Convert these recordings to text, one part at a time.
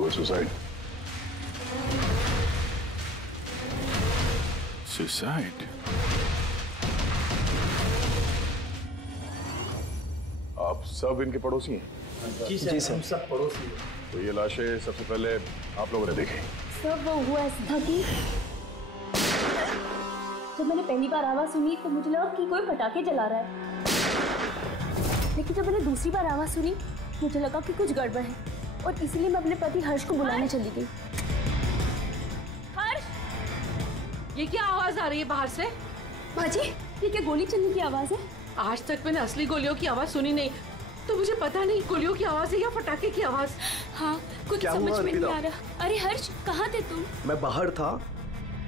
हुआ suicide. Suicide? आप सब इनके पड़ोसी हैं? जी सर, हम सब पड़ोसी हैं। तो ये लाशें सबसे पहले आप लोगों ने देखी? सर वो हुआ ऐसा कि जब मैंने पहली बार आवाज सुनी तो मुझे लगा कि कोई पटाखे जला रहा है, लेकिन जब मैंने दूसरी बार आवाज सुनी मुझे लगा कि कुछ गड़बड़ है और इसीलिए मैं अपने पति हर्ष को बुलाने चली गई। हर्ष, ये क्या आवाज आ रही है बाहर से? बाजी, ये क्या गोली चलने की आवाज है? आज तक मैंने असली गोलियों की आवाज सुनी नहीं, तो मुझे पता नहीं गोलियों की आवाज है या पटाखे की आवाज। हाँ, कुछ समझ में नहीं आ रहा। अरे हर्ष, कहाँ थे तुम? मैं बाहर था।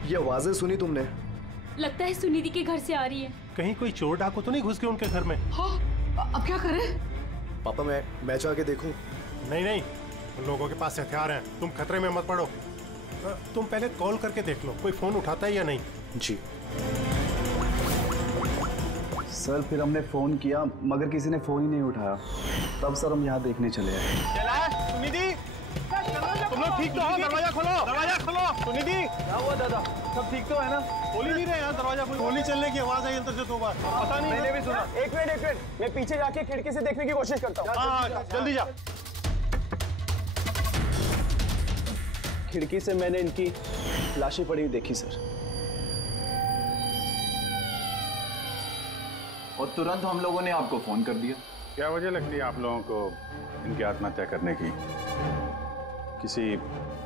ये आवाजें सुनी तुमने? लगता है सुनिधि के घर से आ रही है। कहीं कोई चोर डाकू तो नहीं घुस गए उनके घर में? हाँ, अब क्या करें? पापा मैं जाके देखूं? नहीं, उन लोगों के पास हथियार हैं, तुम खतरे में मत पड़ो। तुम पहले कॉल करके देख लो कोई फोन उठाता है या नहीं। जी सर, फिर हमने फोन किया मगर किसी ने फोन ही नहीं उठाया, तब सर हम यहाँ देखने चले आए। सुनिधि, तुम लोग ठीक तो हो? दरवाजा खोलो, दरवाजा खोलो। सुनिधि, क्या हुआ दादा? सब ठीक तो है ना? खोल ही नहीं रहे यार दरवाजा। गोली चलने की आवाज आई अंदर से 2 बार। पता नहीं, मैंने भी सुना। एक मिनट, मैं पीछे जाके खिड़की से देखने की कोशिश करता हूँ। हाँ, जल्दी जा। खिड़की से मैंने इनकी लाशें पड़ी हुई देखी सर, और तुरंत हम लोगों ने आपको फोन कर दिया। क्या वजह लगती है आप लोगों को इनकी आत्महत्या करने की? किसी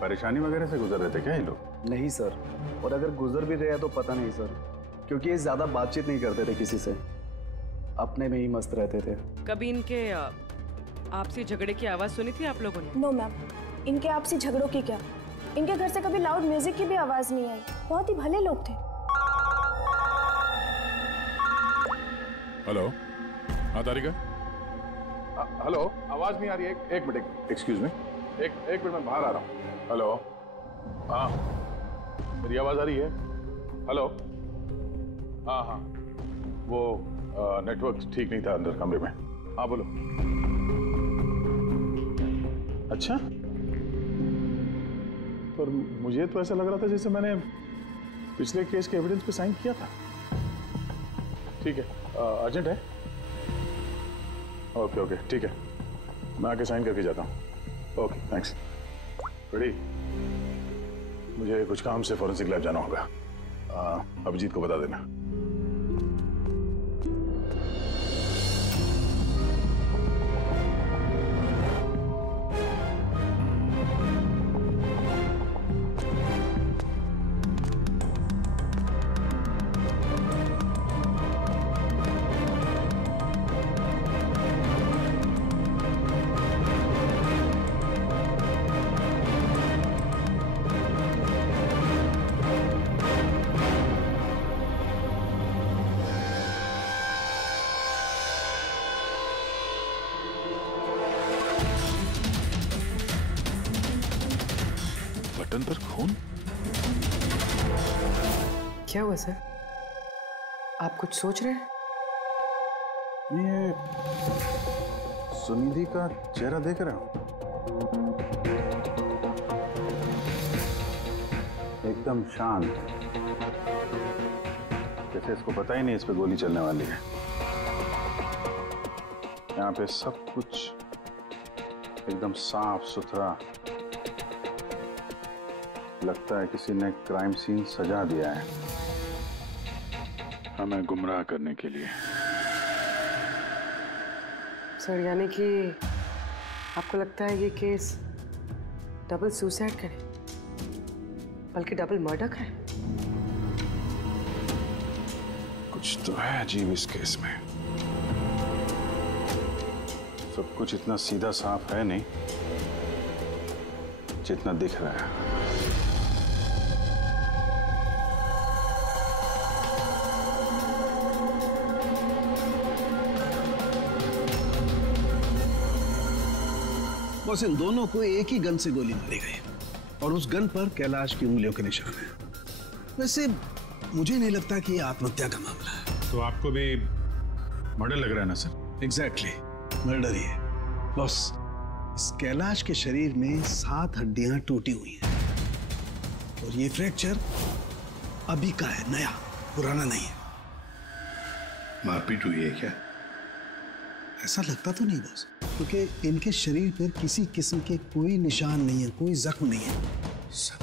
परेशानी वगैरह से गुजर रहे थे क्या ये लोग? नहीं सर, और अगर गुजर भी रहे तो पता नहीं सर, क्योंकि ये ज्यादा बातचीत नहीं करते थे किसी से, अपने में ही मस्त रहते थे। कभी इनके आपसी झगड़े की आवाज सुनी थी आप लोगों ने? नो मैम, इनके आपसी झगड़ों की क्या, इनके घर से कभी लाउड म्यूजिक की भी आवाज नहीं आई। बहुत ही भले लोग थे। हेलो, हाँ तारिका? हेलो, आवाज नहीं आ रही है। एक मिनट, एक्सक्यूज मी, एक मिनट, मैं बाहर आ रहा हूँ। हेलो, हाँ मेरी आवाज आ रही है? हेलो, हाँ, वो नेटवर्क ठीक नहीं था अंदर कमरे में। हाँ बोलो। अच्छा, पर मुझे तो ऐसा लग रहा था जैसे मैंने पिछले केस के एविडेंस पे साइन किया था। ठीक है, अर्जेंट है? ओके, ठीक है, मैं आके साइन करके जाता हूँ। Okay, thanks. रेडी? मुझे कुछ काम से फॉरेंसिक लैब जाना होगा। अभिजीत को बता देना। बटन पर खून? क्या हुआ सर? आप कुछ सोच रहे हैं? ये सुनिधि का चेहरा देख रहा हूं, एकदम शांत, जैसे इसको पता ही नहीं इस पे गोली चलने वाली है। यहाँ पे सब कुछ एकदम साफ सुथरा, लगता है किसी ने क्राइम सीन सजा दिया है हमें गुमराह करने के लिए। सर, यानी कि आपको लगता है ये केस डबल सुसाइड का है, बल्कि डबल मर्डर का है? कुछ तो है अजीब इस केस में। सब कुछ इतना सीधा साफ है नहीं जितना दिख रहा है। बस इन दोनों को एक ही गन से गोली मारी गई और उस गन पर कैलाश की उंगलियों के निशान है। वैसे मुझे नहीं लगता कि ये आत्महत्या का मामला है। तो आपको भी मर्डर लग रहा है ना सर? एग्जैक्टली, मर्डर ही है। बॉस, इस कैलाश के शरीर में 7 हड्डियां टूटी हुई हैं और ये फ्रैक्चर अभी का है, नया, पुराना नहीं है। मारपीट हुई है क्या? ऐसा लगता तो नहीं बॉस, क्योंकि इनके शरीर पर किसी किस्म के कोई निशान नहीं है, कोई जख्म नहीं है।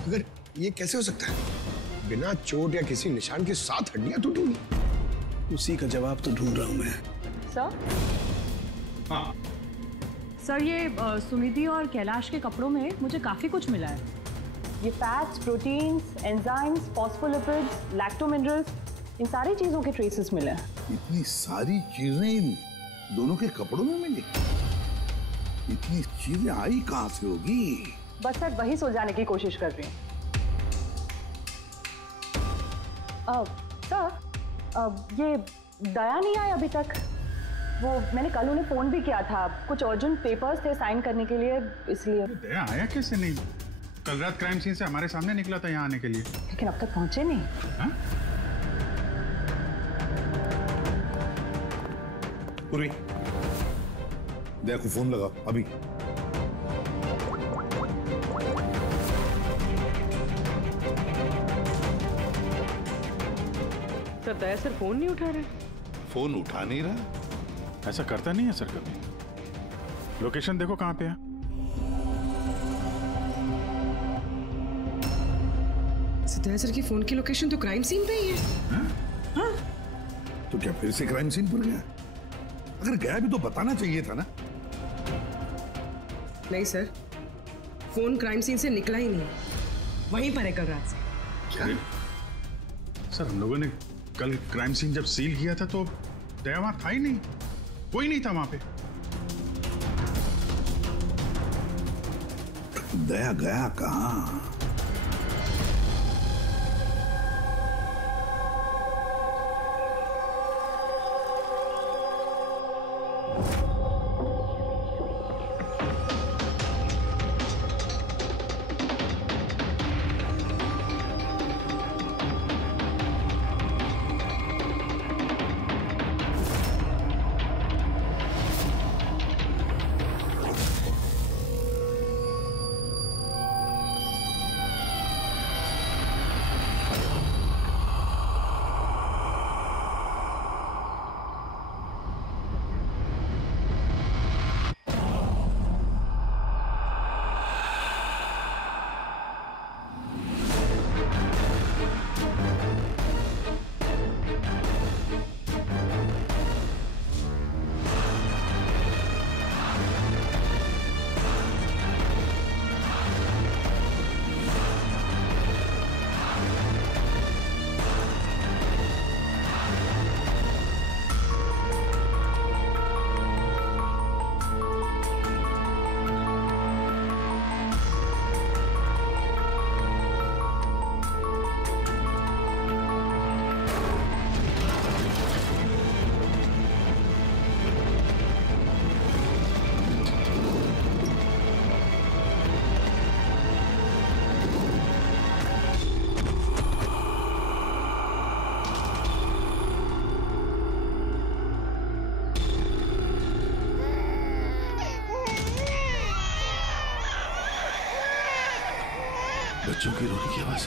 मगर ये कैसे हो सकता है? बिना चोट या किसी निशान के 7 हड्डियां टूटी हुई। उसी का जवाब तो ढूंढ रहा हूं मैं। सर? हाँ सर, ये सुनिधि और कैलाश के कपड़ों में मुझे काफी कुछ मिला है। ये फैट्स, प्रोटीन्स, एंजाइम्स, फॉस्फोलिपिड्स, लैक्टोमिनरल्स, इन सारी चीजों के ट्रेसेस मिले हैं। इतनी सारी चीजें इन दोनों के कपड़ों में मिली? इतनी चीजें आई कहां से होगी? बस सर वही सुलझाने की कोशिश कर रही हूँ। सर, ये दया नहीं आया अभी तक। वो मैंने कल उन्हें फोन भी किया था, कुछ अर्जेंट पेपर्स थे साइन करने के लिए, इसलिए। दया आया कैसे नहीं? कल रात क्राइम सीन से हमारे सामने निकला था यहाँ आने के लिए। लेकिन अब तक पहुंचे नहीं। हाँ? पूर्वी, दया को फोन लगा अभी। सर, दया सर फोन नहीं उठा रहे। फोन उठा नहीं रहा? ऐसा करता नहीं है सर कभी। लोकेशन देखो कहाँ पे है। दया सर की फोन की लोकेशन तो क्राइम सीन पे ही है। हाँ? तो क्या फिर से क्राइम सीन पर गया? अगर गया भी तो बताना चाहिए था ना। नहीं सर, फोन क्राइम सीन से निकला ही नहीं, वहीं पर है कल रात से। क्या? सर, हम लोगों ने कल क्राइम सीन जब सील किया था तो दया वहां था ही नहीं, कोई नहीं था वहां पे। दया गया कहां? बच्चों की रोने की आवाज।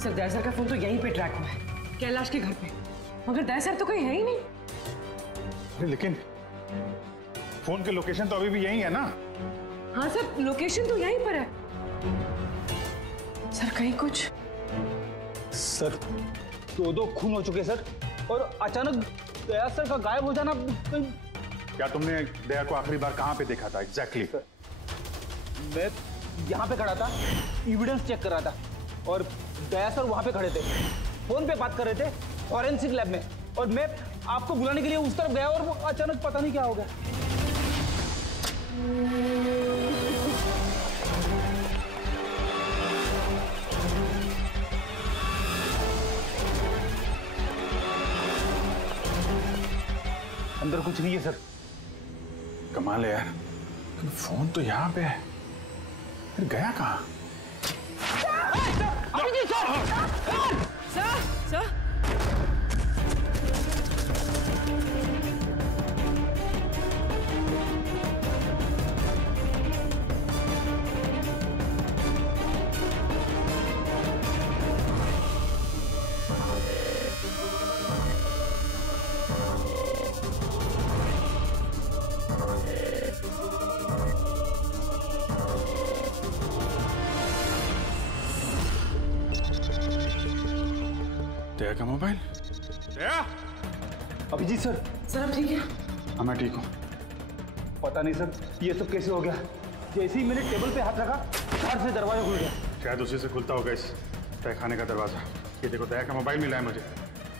सर, दया सर का फोन तो यहीं पे ट्रैक हुआ है, कैलाश के घर पे, मगर दया सर तो कहीं है ही नहीं। लेकिन फोन के लोकेशन तो अभी भी यही है ना? हाँ सर, लोकेशन तो यहीं पर है। सर कहीं कुछ। सर, 2 खून हो चुके सर, और अचानक दया सर का गायब हो जाना। क्या तुमने दया को आखिरी बार कहाँ पे देखा था एग्जैक्टली? मैं यहाँ पे खड़ा था, एविडेंस चेक कर रहा था, और दया सर वहाँ पे खड़े थे, फोन पे बात कर रहे थे फॉरेंसिक लैब में, और मैं आपको बुलाने के लिए उस तरफ गया और वो अचानक पता नहीं क्या हो गया। अंदर कुछ नहीं है सर। कमाल है यार, फोन तो यहाँ पे है, फिर गया कहाँ? सर दया का मोबाइल? दया! अभिजीत सर। सर आप ठीक है? हाँ मैं ठीक हूँ। पता नहीं सर ये सब कैसे हो गया, जैसे ही मैंने टेबल पे हाथ रखा बाहर से दरवाजा खुल गया। शायद उसी से खुलता होगा इस तहखाने का दरवाजा। ये देखो दया का मोबाइल मिला है मुझे,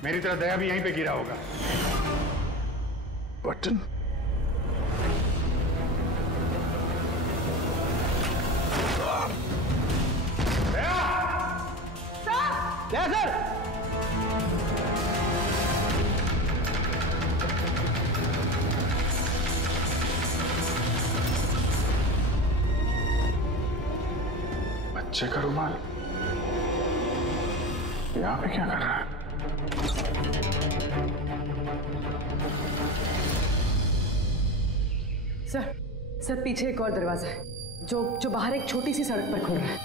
मेरी तरह दया भी यहीं पे गिरा होगा। बटन क्या सर? बच्चे का रुमाल यहाँ पे क्या कर रहा है? सर पीछे एक और दरवाजा है जो बाहर एक छोटी सी सड़क पर खुल रहा है।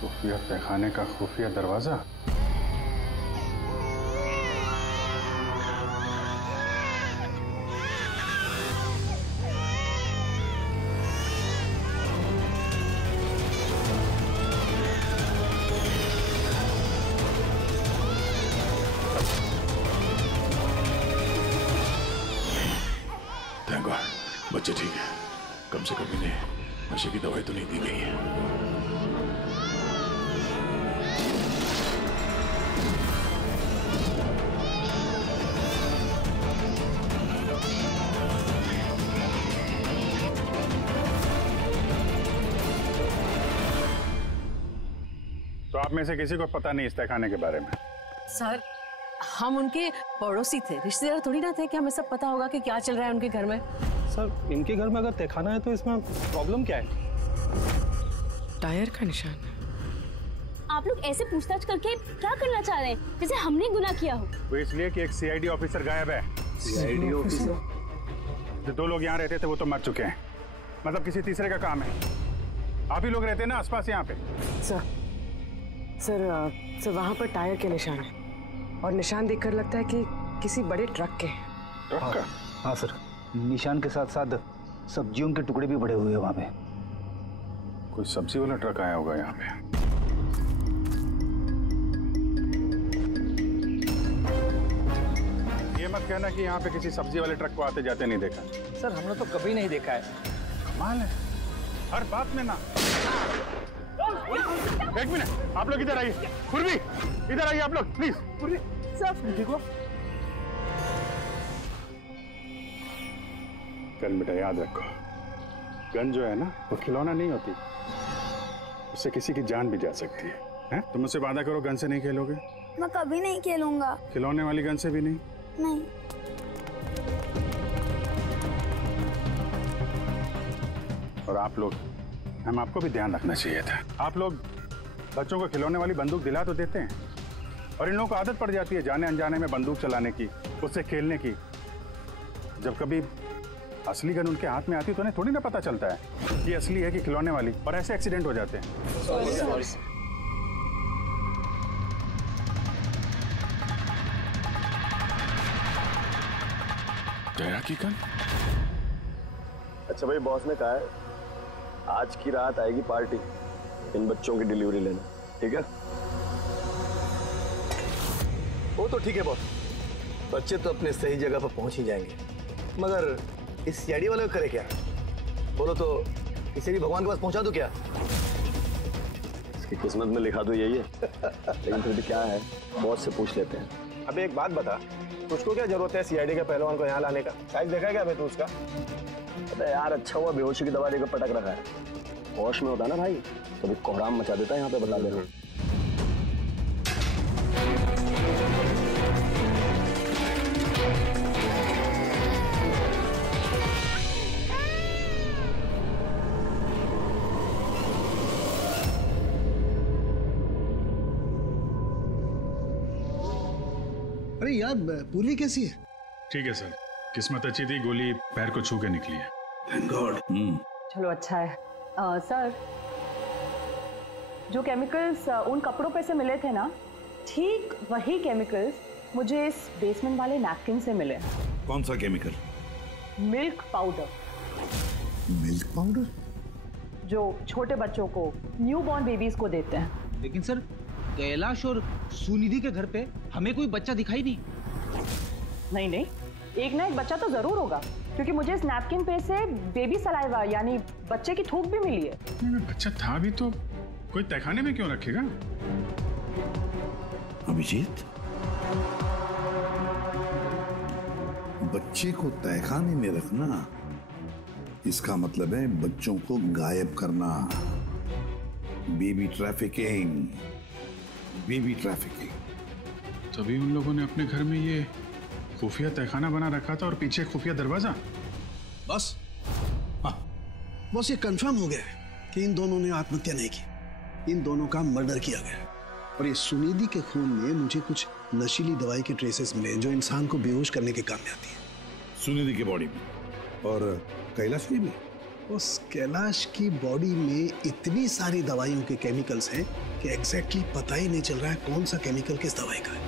खुफिया तहखाने का खुफिया दरवाजा? थैंक गॉड, बच्चे ठीक है। कम से कम इन्हें नशे की दवाई तो नहीं दी गई है। तो आप में से किसी को पता नहीं इस तहखाने के बारे में? सर हम उनके पड़ोसी थे, रिश्तेदार थोड़ी ना थे कि हमें सब पता होगा कि क्या चल रहा है उनके घर में। सर इनके घर में अगर तहखाना है तो इसमें प्रॉब्लम क्या है? टायर का निशान। आप लोग ऐसे पूछताछ करके क्या करना चाह रहे हैं, जैसे हमने गुनाह किया हो? वो इसलिए कि एक सीआईडी ऑफिसर गायब है। CID officer? जो 2 लोग यहाँ रहते थे वो तो मर चुके हैं, मतलब किसी तीसरे का काम है। आप ही लोग रहते हैं ना आसपास यहाँ पे? सर वहाँ पर टायर के निशान है और निशान देखकर लगता है कि किसी बड़े ट्रक के हैं। ट्रक का? हाँ सर, निशान के साथ साथ सब्जियों के टुकड़े भी पड़े हुए हैं वहाँ पे। कोई सब्जी वाला ट्रक आया होगा यहाँ पे। ये मत कहना कि यहाँ पे किसी सब्जी वाले ट्रक को आते जाते नहीं देखा। सर हमने तो कभी नहीं देखा है। कमाल है, हर बात में ना। एक मिनट, आप लोग इधर आइए। पूर्वी इधर आइए आप लोग प्लीज। पूर्वी सर ठीक हो? गन बेटा याद रखो, गन जो है ना वो खिलौना नहीं होती, उससे किसी की जान भी जा सकती है, हैं? तुम मुझसे वादा करो गन से नहीं खेलोगे। मैं कभी नहीं खेलूंगा। खिलौने वाली गन से भी नहीं? नहीं। और आप लोग, हम आपको भी ध्यान रखना चाहिए था। आप लोग बच्चों को खिलौने वाली बंदूक दिला तो देते हैं, और इन लोगों को आदत पड़ जाती है जाने अनजाने में बंदूक चलाने की, उससे खेलने की। जब कभी असली गन उनके हाथ में आती है तो उन्हें थोड़ी ना पता चलता है कि असली है कि खिलौने वाली, और ऐसे एक्सीडेंट हो जाते हैं। सॉरी। दया की गन? अच्छा भाई, बॉस ने कहा है आज की रात आएगी पार्टी, इन बच्चों की डिलीवरी लेना, ठीक है? वो तो ठीक है बॉस, बच्चे तो अपने सही जगह पर पहुंच ही जाएंगे, मगर इस सीआईडी वाले को करे क्या? बोलो तो किसी भी भगवान के पास पहुंचा दो क्या? इसकी किस्मत में लिखा तो यही है। लेकिन फिर भी क्या है, बॉस से पूछ लेते हैं। अबे एक बात बता, तुझको क्या जरूरत है सीआईडी के पहलवान को यहाँ लाने का? साइज देखा है क्या अबे तू उसका? अबे यार अच्छा हुआ बेहोशी की दवा देकर पटक रखा है, होश में होता ना भाई तो भी कोहराम मचा देता है यहाँ पे, बता देना। अरे यार, पूर्वी कैसी है? ठीक है सर, किस्मत अच्छी थी, गोली पैर को छू के निकली है। Thank God. चलो अच्छा है। सर, जो केमिकल्स उन कपड़ों पे से मिले थे ना, ठीक वही केमिकल्स मुझे इस बेसमेंट वाले नैपकिन से मिले। कौन सा chemical? Milk powder. Milk powder? जो छोटे बच्चों को, न्यूबॉर्न बेबीज को देते हैं। लेकिन सर, कैलाश और सुनिधि के घर पे हमें कोई बच्चा दिखाई नहीं। नहीं, एक ना एक बच्चा तो जरूर होगा, क्योंकि मुझे इस नैपकिन पे से बेबी सलाइवा यानी बच्चे की थूक भी मिली है। बच्चा था भी तो कोई तहखाने में क्यों रखेगा? अभिजीत, बच्चे को तहखाने में रखना, इसका मतलब है बच्चों को गायब करना। Baby trafficking, baby trafficking. तभी उन लोगों ने अपने घर में ये खुफिया तहखाना बना रखा था और पीछे खुफिया दरवाजा। बस बस ये कंफर्म हो गया है कि इन दोनों ने आत्महत्या नहीं की, इन दोनों का मर्डर किया गया। और ये सुनिधि के खून में मुझे कुछ नशीली दवाई के ट्रेसेस मिले जो इंसान को बेहोश करने के काम में आती है। सुनिधि की बॉडी में और कैलाश की भी। उस कैलाश की बॉडी में इतनी सारी दवाइयों के केमिकल्स हैं कि एग्जैक्टली पता ही नहीं चल रहा है कौन सा केमिकल किस दवाई का है।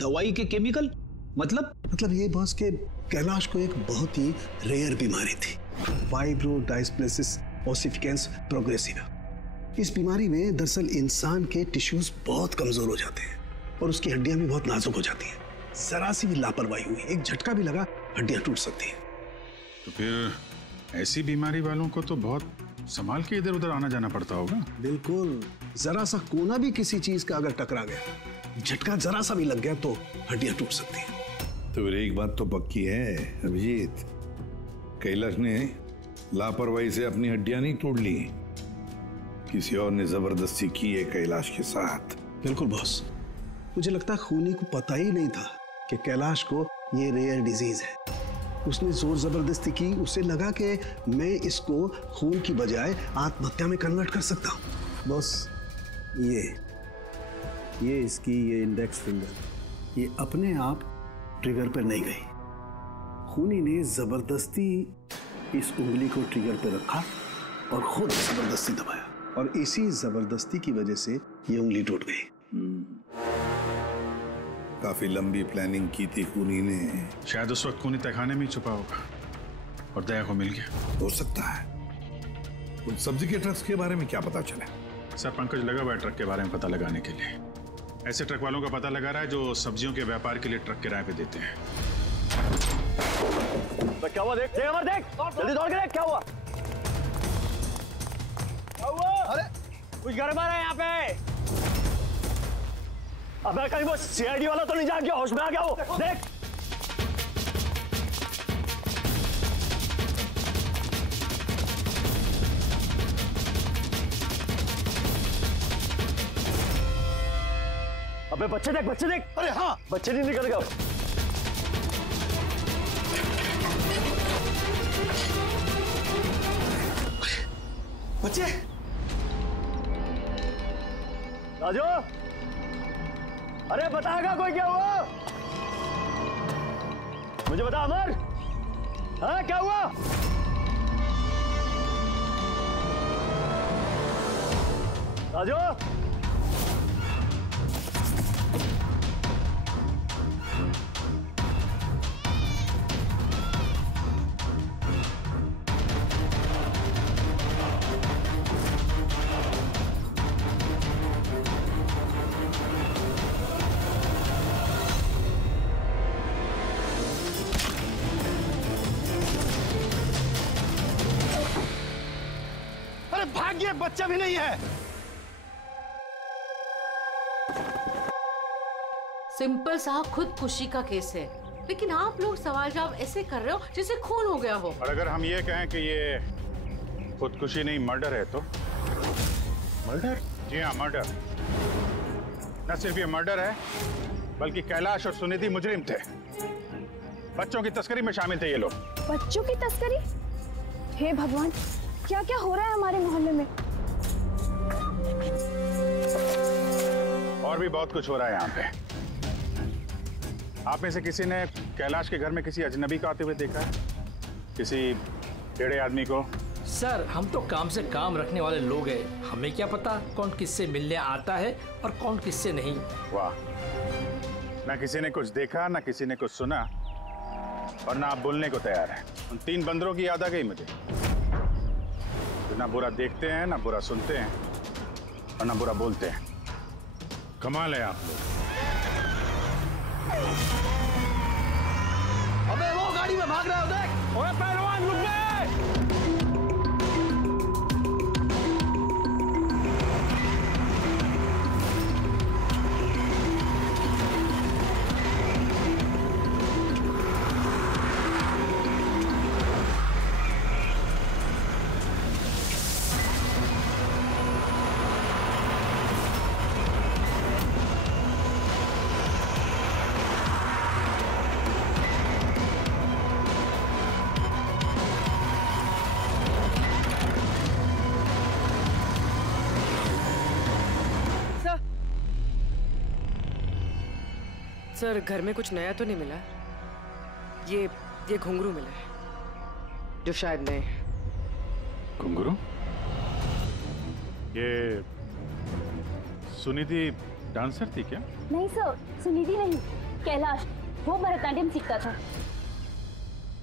दवाई के केमिकल? मतलब ये बॉस के कैलाश को एक बहुत ही रेयर बीमारी थी, फाइब्रोडायस्प्लेसिस ओसिफिकेंस प्रोग्रेसिवा। इस बीमारी में दरअसल इंसान के टिश्यूज बहुत कमजोर हो जाते हैं और उसकी हड्डियां भी बहुत नाजुक हो जाती हैं। जरा सी भी लापरवाही हुई, एक झटका भी लगा, हड्डियां टूट सकती हैं। तो फिर ऐसी बीमारी वालों को तो बहुत संभाल के इधर उधर आना जाना पड़ता होगा। बिल्कुल, जरा सा कोना भी किसी चीज का अगर टकरा गया, झटका जरा सा भी लग गया तो हड्डियां टूट सकती हैं। तो फिर एक बात तो पक्की है अभिजीत, कैलाश ने लापरवाही से अपनी हड्डियां नहीं तोड़ ली, किसी और ने जबरदस्ती की है कैलाश के साथ। बिल्कुल बॉस, मुझे लगता है खूनी को पता ही नहीं था कि कैलाश को ये रेयर डिजीज है। उसने जोर जबरदस्ती की, उसे लगा कि मैं इसको खून की बजाय आत्महत्या में कन्वर्ट कर सकता हूँ। बॉस, ये इसकी ये इंडेक्स फिंगर ये अपने आप ट्रिगर पर नहीं गई, खूनी ने जबरदस्ती इस उंगली को ट्रिगर पर रखा और खुद जबरदस्ती दबाया और इसी जबरदस्ती की वजह से ये उंगली टूट गई। काफी लंबी प्लानिंग की थी खूनी ने। शायद उस वक्त खूनी तहखाने में ही छुपा होगा और दया को मिल गया। हो सकता है। उन सब्जी के ट्रक्स के बारे में क्या पता चला? सर, पंकज लगा हुआ है ट्रक के बारे में पता लगाने के लिए। ऐसे ट्रक वालों का पता लगा रहा है जो सब्जियों के व्यापार के लिए ट्रक किराए पे देते हैं। तो क्या हुआ? देख अमर, देख जल्दी दौड़ के देख क्या हुआ। अरे कुछ गड़बड़ है यहाँ पे। अबे कहीं वो सीआईडी वाला तो नहीं जाग गया, होश में आ गया वो? देख अबे बच्चे देख, बच्चे देख। अरे हाँ, बच्चे नहीं निकल गए। बच्चे राजू, अरे बताएगा कोई क्या हुआ? मुझे बता अमर, हाँ क्या हुआ? राजू, भाग्य बच्चा भी नहीं है। सिंपल सा खुदकुशी का केस है, लेकिन आप लोग सवाल जवाब ऐसे कर रहे हो जैसे खून हो गया हो। और अगर हम ये कहें कि ये खुदकुशी नहीं मर्डर है तो? मर्डर? जी हाँ, मर्डर। न सिर्फ ये मर्डर है बल्कि कैलाश और सुनिधि मुजरिम थे। बच्चों की तस्करी में शामिल थे ये लोग। बच्चों की तस्करी? हे भगवान, क्या क्या हो रहा है हमारे मोहल्ले में? और भी बहुत कुछ हो रहा है यहाँ पे। आप में से किसी ने कैलाश के घर में किसी अजनबी को आते हुए देखा है? किसी टेढ़े आदमी को? सर हम तो काम से काम रखने वाले लोग हैं, हमें क्या पता कौन किससे मिलने आता है और कौन किससे नहीं। वाह, ना किसी ने कुछ देखा, ना किसी ने कुछ सुना, और ना आप बोलने को तैयार हैं। उन 3 बंदरों की याद आ गई मुझे, जो ना बुरा देखते हैं, ना बुरा सुनते हैं, और ना बुरा बोलते हैं। कमाल है आप लोग। अबे वो गाड़ी में भाग रहा है, देख। ओए पहलवान रुक गए। सर घर में कुछ नया तो नहीं मिला? ये घुंघरू मिला है जो शायद नए हैं। घुंघरू? ये सुनिधि डांसर थी क्या? नहीं सर, सुनिधि नहीं, कैलाश, वो भरतनाट्यम सीखता था।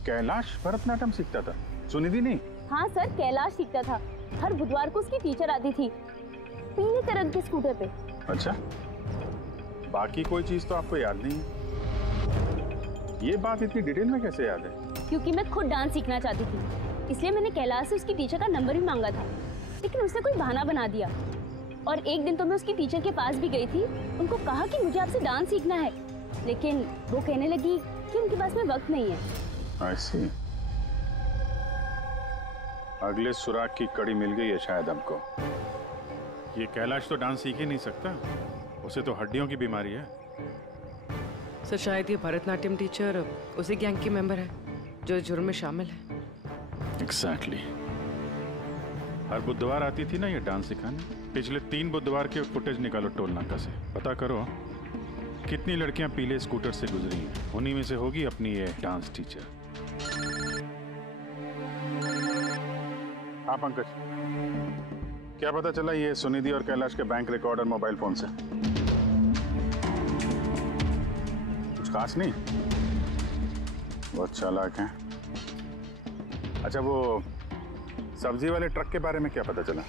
कैलाश भरतनाट्यम सीखता था, सुनिधि नहीं? हाँ सर, कैलाश सीखता था। हर बुधवार को उसकी टीचर आती थी, पीले रंग के स्कूटर पे। अच्छा, बाकी कोई चीज तो आपको याद नहीं है? ये बात इतनी डिटेल में कैसे याद है? क्योंकि मैं खुद डांस सीखना चाहती थी, इसलिए मैंने कैलाश से उसकी टीचर का नंबर भी मांगा था, लेकिन उसने कोई बहाना बना दिया। और एक दिन तो मैं उसकी टीचर के पास भी गई थी, उनको कहा कि मुझे आपसे डांस सीखना है, लेकिन वो कहने लगी कि उनके पास में वक्त नहीं है। I see। अगले सुराग की कड़ी मिल गई है शायद हमको। ये कैलाश तो डांस सीख ही नहीं सकता, उसे तो हड्डियों की बीमारी है। सर शायद ये भरतनाट्यम टीचर उसी गैंग की मेंबर है जो जुर्म में शामिल है। एग्जैक्टली। हर बुधवार आती थी ना ये डांस सिखाने। पिछले 3 बुधवार के फुटेज निकालो टोल नाका से, पता करो कितनी लड़कियां पीले स्कूटर से गुजरी हैं। उन्हीं में से होगी अपनी ये डांस टीचर। हाँ पंकज, क्या पता चला ये सुनिधि और कैलाश के बैंक रिकॉर्ड और मोबाइल फोन से? कुछ खास नहीं, बहुत चालाक हैं। अच्छा, वो सब्जी वाले ट्रक के बारे में क्या पता चला?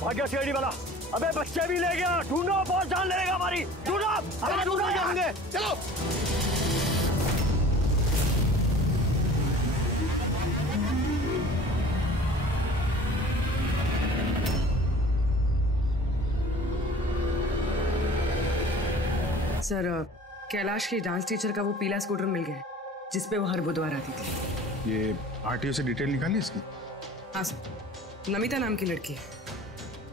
भाग गया सीआईडी वाला। अबे बच्चे भी ले गया, ढूंढो, बहुत जान लेगा हमारी। ढूंढो, अबे ढूंढो जाएंगे, चलो। सर कैलाश की डांस टीचर का वो पीला स्कूटर मिल गया जिसपे वो हर बुधवार आती थी। ये आरटीओ से डिटेल निकाली इसकी? हाँ सर, नमिता नाम की लड़की है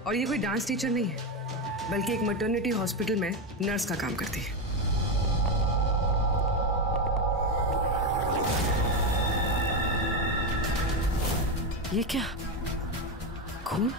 और ये कोई डांस टीचर नहीं है बल्कि एक मैटरनिटी हॉस्पिटल में नर्स का काम करती है। ये क्या? खून?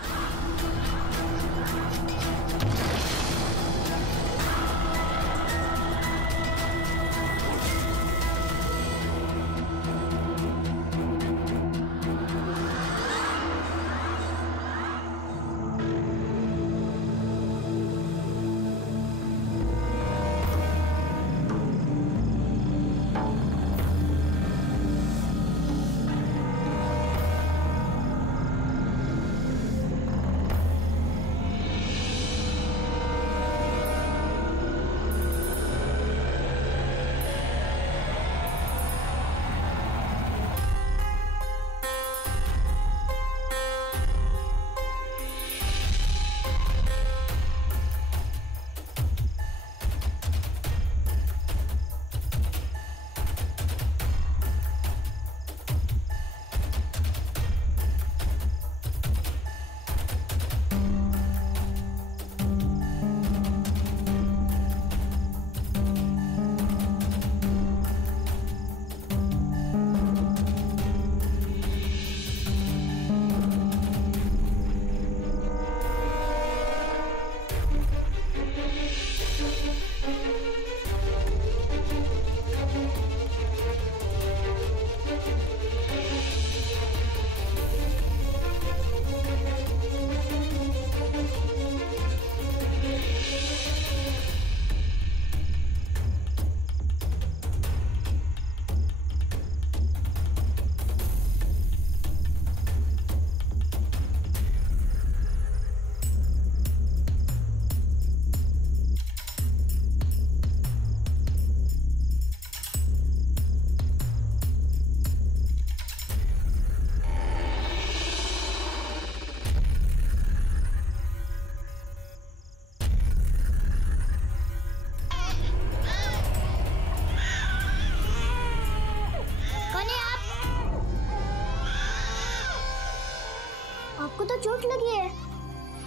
आपको तो चोट लगी है,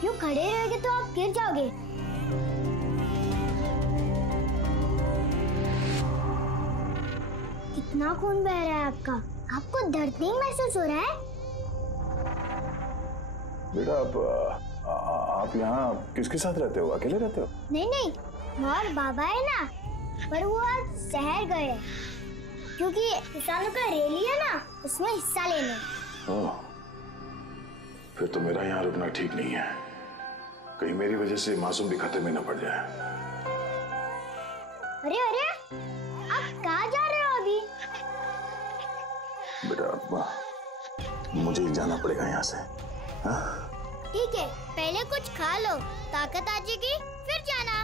यूं खड़े रहोगे तो आप गिर जाओगे। कितना खून बह रहा है आपका, आपको दर्द नहीं महसूस हो रहा है? बेटा आप यहाँ किसके साथ रहते हो? अकेले रहते हो? नहीं नहीं, माँ और बाबा है ना, पर वो आज शहर गए क्योंकि किसानों का रैली है ना, उसमें हिस्सा लेने। ओह, फिर तो मेरा यहाँ रुकना ठीक नहीं है, कहीं मेरी वजह से मासूम भी खतरे में न पड़ जाए। अरे अरे, आप कहाँ जा रहे हो अभी? बेटा मुझे जाना पड़ेगा यहाँ से। हाँ? ठीक है, पहले कुछ खा लो, ताकत आ जाएगी फिर जाना।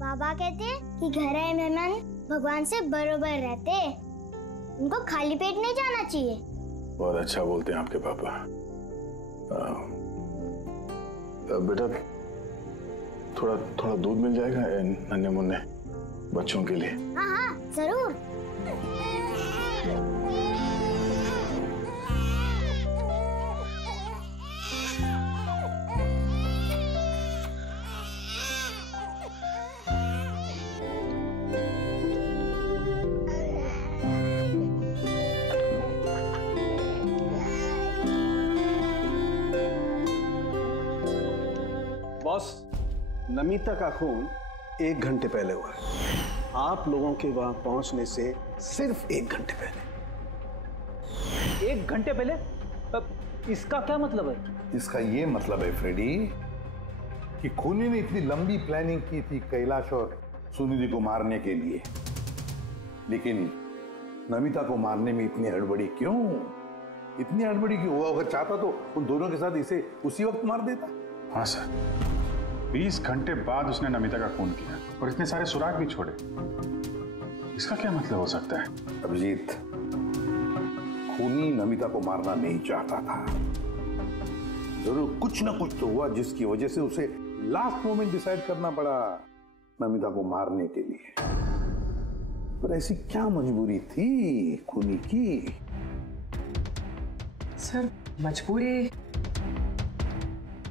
बाबा कहते हैं कि घर आए मेहमान भगवान से बरोबर रहते, उनको खाली पेट नहीं जाना चाहिए। बहुत अच्छा बोलते हैं आपके पापा। बेटा थोड़ा दूध मिल जाएगा नन्हे मुन्ने बच्चों के लिए? हाँ हाँ जरूर। बॉस, नमिता का खून 1 घंटे पहले हुआ है, आप लोगों के वहां पहुंचने से सिर्फ 1 घंटे पहले। 1 घंटे पहले? इसका क्या मतलब है? इसका ये मतलब है फ्रेडी कि खूनी ने इतनी लंबी प्लानिंग की थी कैलाश और सुनिधि को मारने के लिए, लेकिन नमिता को मारने में इतनी हड़बड़ी क्यों? इतनी हड़बड़ी क्यों? वो अगर चाहता तो उन दोनों के साथ इसे उसी वक्त मार देता। हाँ सर, 20 घंटे बाद उसने नमिता का खून किया और इतने सारे सुराग भी छोड़े। इसका क्या मतलब हो सकता है? अभिजीत, खूनी नमिता को मारना नहीं चाहता था, जरूर कुछ ना कुछ तो हुआ जिसकी वजह से उसे लास्ट मोमेंट डिसाइड करना पड़ा नमिता को मारने के लिए। पर ऐसी क्या मजबूरी थी खूनी की? सर मजबूरी,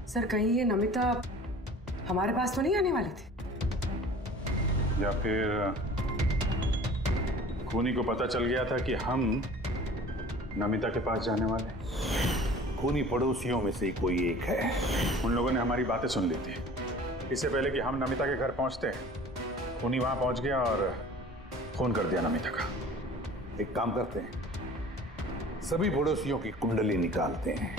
सर कहीं ये नमिता हमारे पास तो नहीं आने वाली थी? या फिर खूनी को पता चल गया था कि हम नमिता के पास जाने वाले? खूनी पड़ोसियों में से कोई एक है। उन लोगों ने हमारी बातें सुन ली थी। इससे पहले कि हम नमिता के घर पहुंचते, खूनी वहां पहुंच गया और फोन कर दिया नमिता का। एक काम करते हैं, सभी पड़ोसियों की कुंडली निकालते हैं।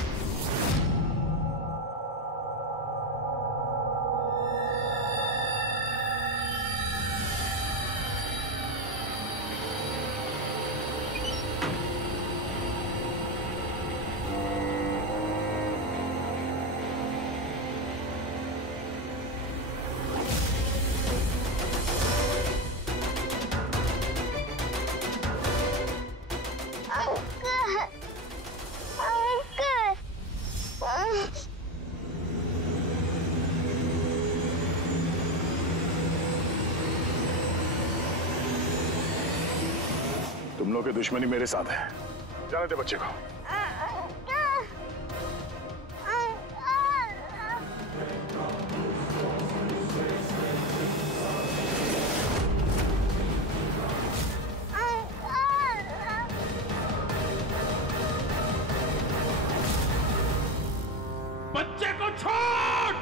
तुम लोग की दुश्मनी मेरे साथ है। जाने दे बच्चे को। बच्चे को छोड़।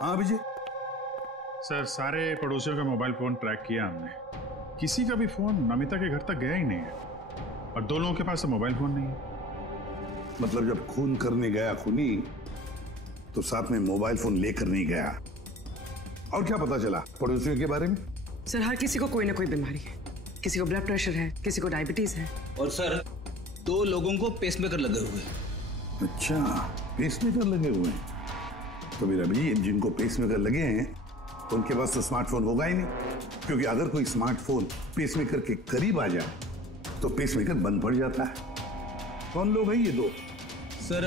हाँ विजय। सर, सारे पड़ोसियों का मोबाइल फोन ट्रैक किया हमने। किसी का भी फोन नमिता के घर तक गया ही नहीं है और 2 लोगों के पास तो मोबाइल फोन नहीं है। मतलब जब खून करने गया खूनी तो साथ में मोबाइल फोन लेकर नहीं गया। और क्या पता चला पड़ोसियों के बारे में? सर, हर किसी को कोई ना कोई बीमारी है। किसी को ब्लड प्रेशर है, किसी को डायबिटीज है। और सर 2 लोगों को पेसमेकर लगे हुए हैं। अच्छा, पेसमेकर लगे हुए हैं। तो मेरा भी जिनको पेसमेकर लगे हैं उनके पास तो स्मार्टफोन होगा ही नहीं, क्योंकि अगर कोई स्मार्टफोन पेसमेकर के करीब आ जाए तो पेसमेकर बंद पड़ जाता है। कौन लोग हैं ये 2? सर,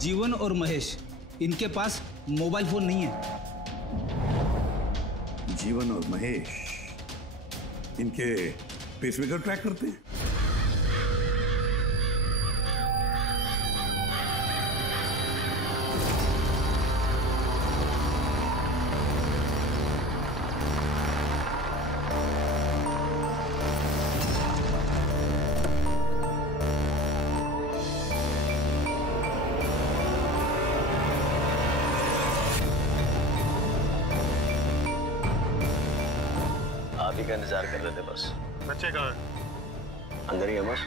जीवन और महेश, इनके पास मोबाइल फोन नहीं है। जीवन और महेश इनके पेसमेकर ट्रैक करते हैं। आप ही का इंतजार कर रहे थे बस। बच्चे कहाँ हैं? अंदर ही है बस।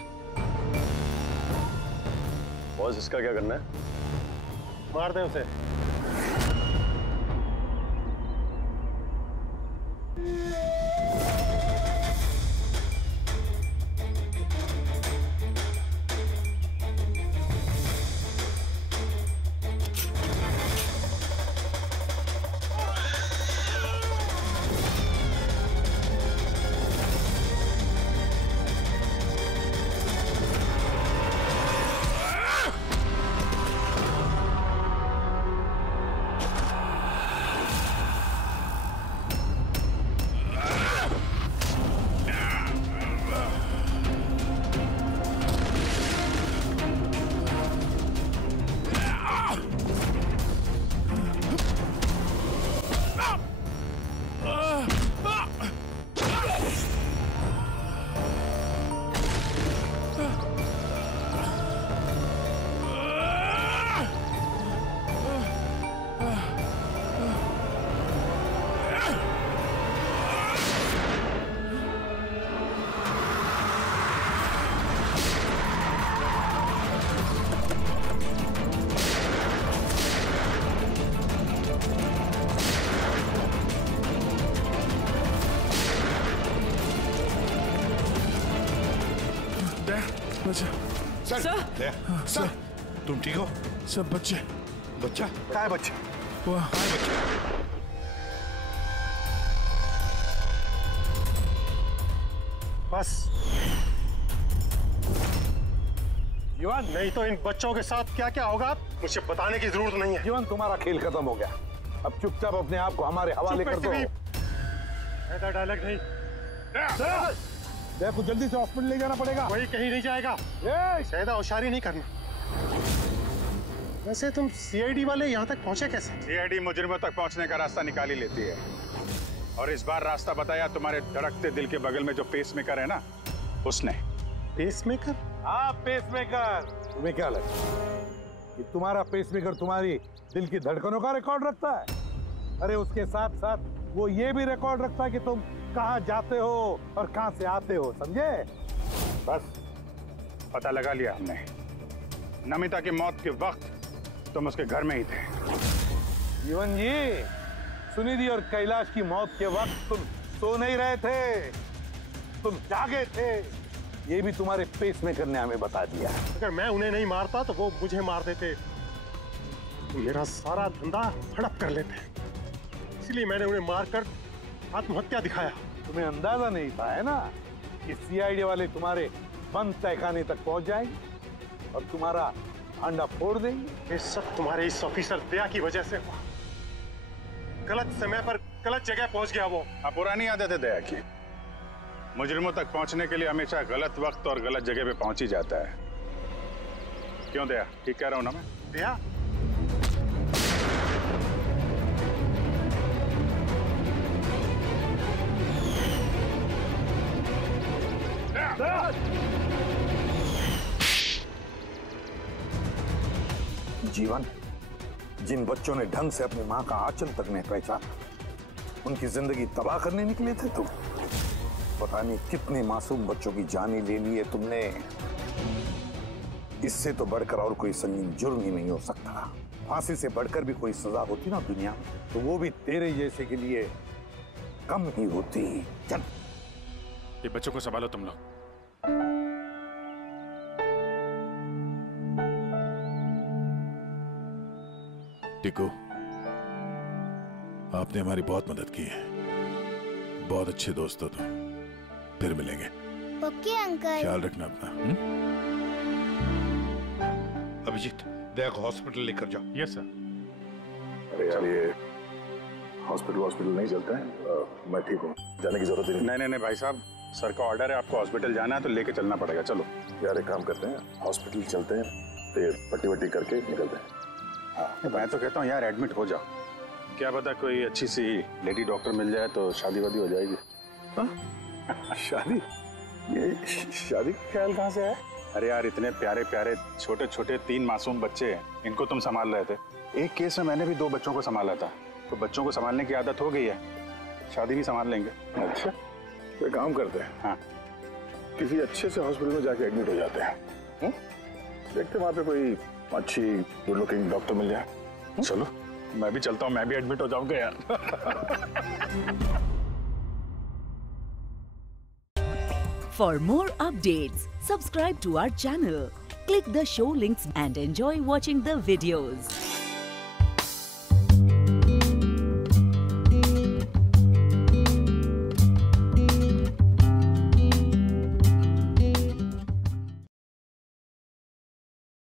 बॉस, इसका क्या करना है? मार दे उसे। सर, सर, तुम ठीक हो? सब बच्चे। बच्चा? कहाँ है बच्चा? कहाँ है बच्चा? बस। जीवन, नहीं तो इन बच्चों के साथ क्या क्या होगा मुझे बताने की जरूरत नहीं है। जीवन, तुम्हारा खेल खत्म हो गया, अब चुपचाप अपने आप को हमारे हवाले कर दो। ऐसा डायलॉग नहीं। देखो जल्दी से हॉस्पिटल ले जाना पड़ेगा। कोई कहीं नहीं जाएगा, ज्यादा होशियारी नहीं करना। वैसे तुम सीआईडी वाले यहाँ तक पहुँचे कैसे? सीआईडी मुजरिमों तक पहुँचने का रास्ता निकाल ही लेती है, और इस बार रास्ता बताया तुम्हारे धड़कते दिल के बगल में जो पेसमेकर है ना, उसने। पेसमेकर? हाँ, पेसमेकर। तुम्हें क्या लगता है कि तुम्हारा पेसमेकर तुम्हारी दिल की धड़कनों का रिकॉर्ड रखता है? अरे उसके साथ साथ वो ये भी रिकॉर्ड रखता है कि तुम कहाँ जाते हो और कहाँ से आते हो, समझे? बस पता लगा लिया हमने। नमिता की मौत के वक्त तुम उसके घर में ही थे। जीवन जी, सुनिधि और कैलाश की मौत के वक्त तुम सो नहीं रहे थे, तुम जागे थे। ये भी तुम्हारे पेसमेकर ने हमें बता दिया। अगर मैं उन्हें नहीं मारता तो वो मुझे मार देते, मेरा सारा धंधा हड़प कर लेते, इसलिए मैंने उन्हें मारकर आत्महत्या दिखाया। तुम्हें अंदाजा नहीं था, है ना, कि सीआईडी वाले तुम्हारे बंद तहखाने तक पहुंच जाएंगे और तुम्हारा अंडा फोड़ देंगे। ये सब तुम्हारे इस ऑफिसर दया की वजह से हुआ। गलत समय पर गलत जगह पहुंच गया वो। अब पुरानी आदत है दया की, मुजरिमों तक पहुंचने के लिए हमेशा गलत वक्त और गलत जगह पे पहुंच ही जाता है। क्यों दया, ठीक कह रहा हूं ना मैं? दया, जीवन, जिन बच्चों ने ढंग से अपनी मां का आंचल तक नहीं पहचाना, उनकी जिंदगी तबाह करने निकले थे तुम। पता नहीं कितने मासूम बच्चों की जान ले ली है तुमने। इससे तो बढ़कर और कोई संगीन जुर्म ही नहीं हो सकता। फांसी से बढ़कर भी कोई सजा होती ना दुनिया में, तो वो भी तेरे जैसे के लिए कम ही होती। चल, ये बच्चों को संभालो तुम लोग। टिकू, आपने हमारी बहुत मदद की है, बहुत अच्छे दोस्त हो तुम। फिर मिलेंगे। Okay uncle. ख्याल रखना अपना। अभिजीत, दया को हॉस्पिटल लेकर जाओ। Yes sir. अरे यार, ये हॉस्पिटल नहीं चलता है। मैं ठीक हूँ, जाने की जरूरत ही नहीं। नहीं भाई साहब, सर का ऑर्डर है, आपको हॉस्पिटल जाना है तो लेके चलना पड़ेगा। चलो यार, एक काम करते हैं, हॉस्पिटल चलते हैं, फिर पट्टी वट्टी करके निकलते हैं। हाँ, मैं तो कहता हूँ यार एडमिट हो जाओ, क्या पता कोई अच्छी सी लेडी डॉक्टर मिल जाए तो शादी वादी हो जाएगी। शादी? ये शादी का ख्याल कहाँ से है? अरे यार, इतने प्यारे प्यारे छोटे छोटे 3 मासूम बच्चे हैं, इनको तुम संभाल रहे थे। एक केस में मैंने भी 2 बच्चों को संभाला था, तो बच्चों को संभालने की आदत हो गई है, शादी भी संभाल लेंगे। अच्छा, तो काम करते हैं, हाँ, किसी अच्छे से हॉस्पिटल में जाके एडमिट हो जाते हैं। देखते वहाँ पे कोई अच्छी गुड लुकिंग डॉक्टर मिल जाए। चलो, मैं भी चलता हूँ, मैं भी एडमिट हो जाऊंगा यार। For more updates, subscribe to our channel, click the show links and enjoy watching the videos.